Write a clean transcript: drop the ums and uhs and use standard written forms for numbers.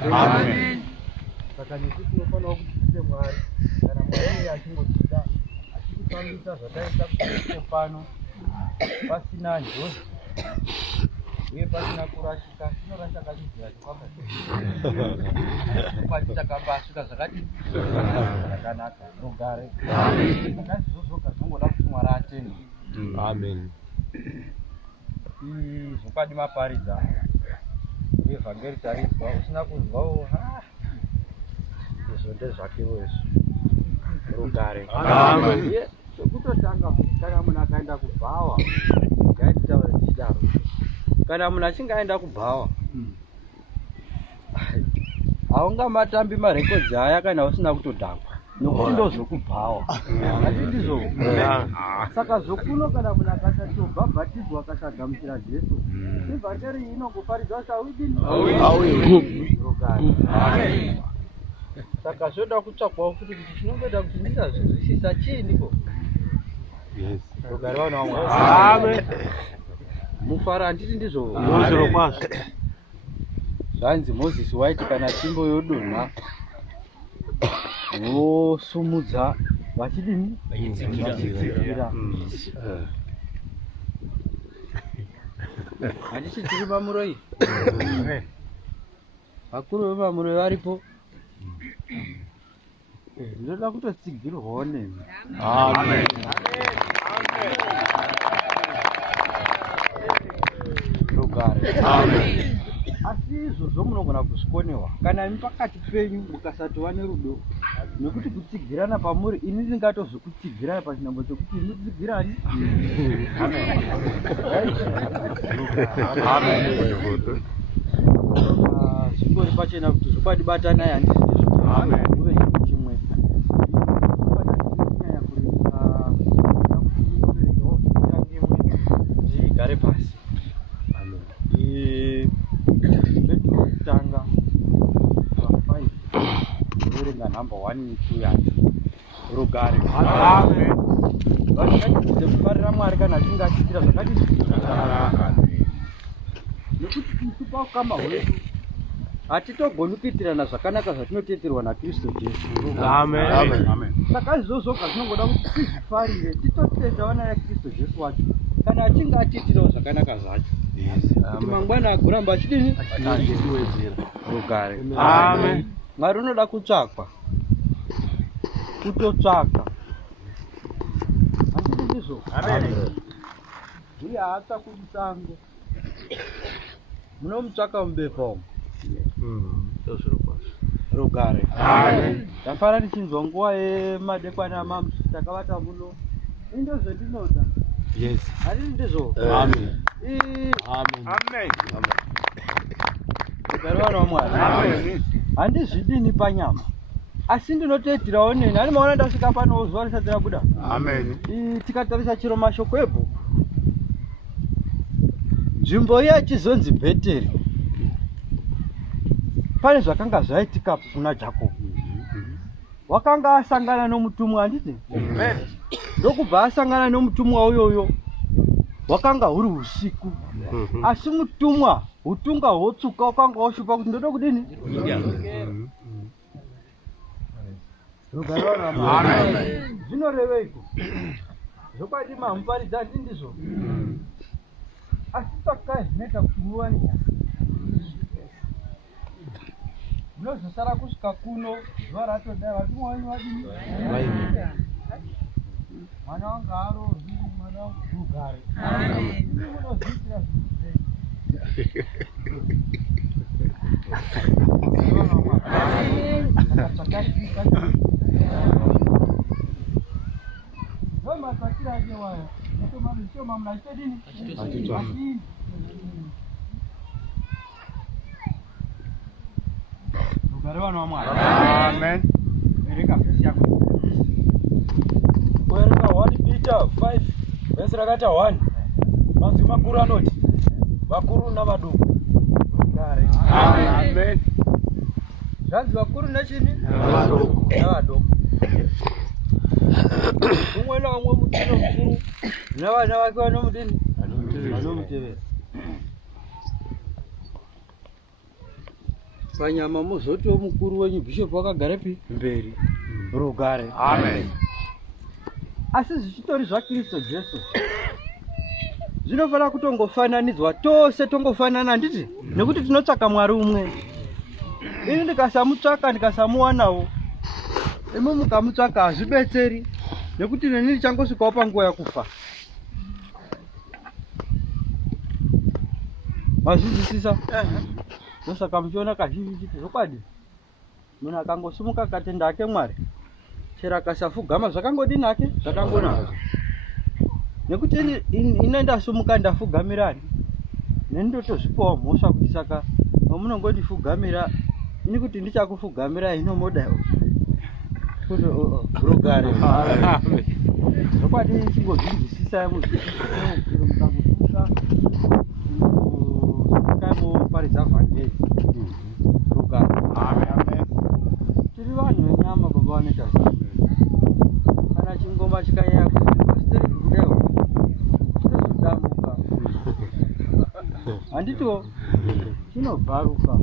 Amen. Saka nesu tinofanira kuti tiite Mwari kana Mwari achingotida achitipangisa zvataita kuti pano pasina njodzi uye pasina kurashika, tinorasha kachidzira kwakati takambasvika zvakati zvakanaka rugare. Saka izvozvoga zvinongoda kuti Mwari atende. Amen. Zvokwadi maparidza evhangeri tarizwa, usina kuzwawo izvo ndezvakewo izvo rugare. Amen. Chekutotanga kana munhu akaenda kubhawa, ngaititaure tichidaro, kana munhu achinge aenda kubhawa haungamatambi marekodzi aya kana usina kutodhakwa, nokuti ndozvokubhawa. Asi ndizvo. Saka zvokuno kana munhu akasatobhabhatidzwa akasagamuchira Jesu, ivhangeri inongoparidza kuti rugare. Saka zvoda kutsvakwawo futi kuti chinongoita kuti ndisazvizwisisa chiiniko. Rugare vana vaMwari. Amen. Mufaro handiti ndizvo. Ndozviro kwazvo. Zvanzi Mozisi waiti kana tsvimbo yodonha vosumudza vachidini? Vachidzigira. Handiti tiri mamuroi? Vakuru vemamuroi varipo? Ndinoda kutotsigirwawo nemi. Amen. Rugare. Amen. Asi izvozvo munogona kuzvikonewa kana imi pakati penyu mukasatova nerudo, nekuti kutsigirana pamuri, ini ndingatozokutsigirana pachinhambo chokuti imi tsigirani. Zvingori pachena kuti zvokwadi batanai handisi ndizvo uve chinhu chimwe. Zvigare pasi. Petokutanga pa5 kuverenga namba 1 2 yacho rugare. Amen. Vachakatidzidze kufarira Mwari kana achinge achiitira zvakati nekuti isu paukama hwedu hatitogoni kuitirana zvakanaka zvatinoteeterwa naKristu Jesu. Amen. Saka izvozvoga zvinongoda kuti tizvifarire, titotendawo naye Kristu Jesu wacho kana achinge atiitirawo zvakanaka zvacho, kuti mangwana agoramba achidini? Rugare. Amen. Mwari unoda kutsvakwa, kutotsvaka. Handiti ndizvo? Uye haatsvakwi musango, munomutsvaka mubepa umo. Rugare. Amen. Ndafara ndichinzwa nguva yemadekwana mamu takavata muno, indozvendinoda. Yes. Handiti ndizvo? Amen. Amen. Rugare vana vaMwari. Amen. Handizvidini panyama, asi ndinoteedzerawo neni. Hani maona ndasvika pano zuva risati rabuda. Amen. Tikatarisa chiro mashoko ebhuku, nzvimbo iya chizonzi Bheteri, pane zvakanga zvaitika kuna Jakobho. Wakanga asangana nomutumwa, handiti? Ndokubva asangana nomutumwa uyoyo, wakanga huri usiku. Asi mutumwa utunga hwotsuka wakanga washupa kuti ndoda kudini? Rugare vana vaMwari. Zvinoreveiko? Zvokwadi mamuparidza handiti ndizvo? Asi sakai zvinoita kuti muwane nyaya. Munozosara kusvika kuno zuva ratodai vatumwa wenyu vadini? Mwana wangu harovi, mwana wangu rugare. Ini munozviitira ndomatsvakira ajewayo netomamusoma munhu achitodini? Rugare vana vaMwari. Amen. Verenga vhesi yako. Kuverenga 1 Peter 5 vhesi rakati 1. Mazwi makuru anoti vakuru navaduku. Rugare. Amen. Zvanzi vakuru nechini? Navaduku. Navaduku. Umwe naumwe mutino mukuru navana vake vanomudini? Vanomutevera. panyama mozotiwo mukuru wenyu bishop wakagarepi mberi rugare. Amen. Asi zvichitori zvaKristu Jesu zvinofanira kutongofananidzwa, tose tongofanana nditi, nekuti tinotsvaka Mwari umwe. Ini ndikasamutsvaka ndikasamuwanawo, imi mukamutsvaka hazvibetseri, nekuti neni ndichangosvikawo panguva yakufa. Mazvizwisisa? Ndosaka muchiona kazhinji chiti zvokwadi munhu akangosimuka akatenda ake Mwari, chero akasafugama zvakangodini hake zvakangonaka. Nekuti ini ndasumuka ndafugamirani, neni ndotozvipawo mhosva kuti saka pamunongondifugamira ini kuti ndichakufugamira ino modawo kuti rugare. Zvokwadi chingozvinzwisisai mukaimoparidza vhangeri rugare. Amen. Tiri vanhu venyama baba vanoita zvo. Kana chingoma chikanyanya kuziva kudewo chinozodambuka, handitiwo chinobvaruka.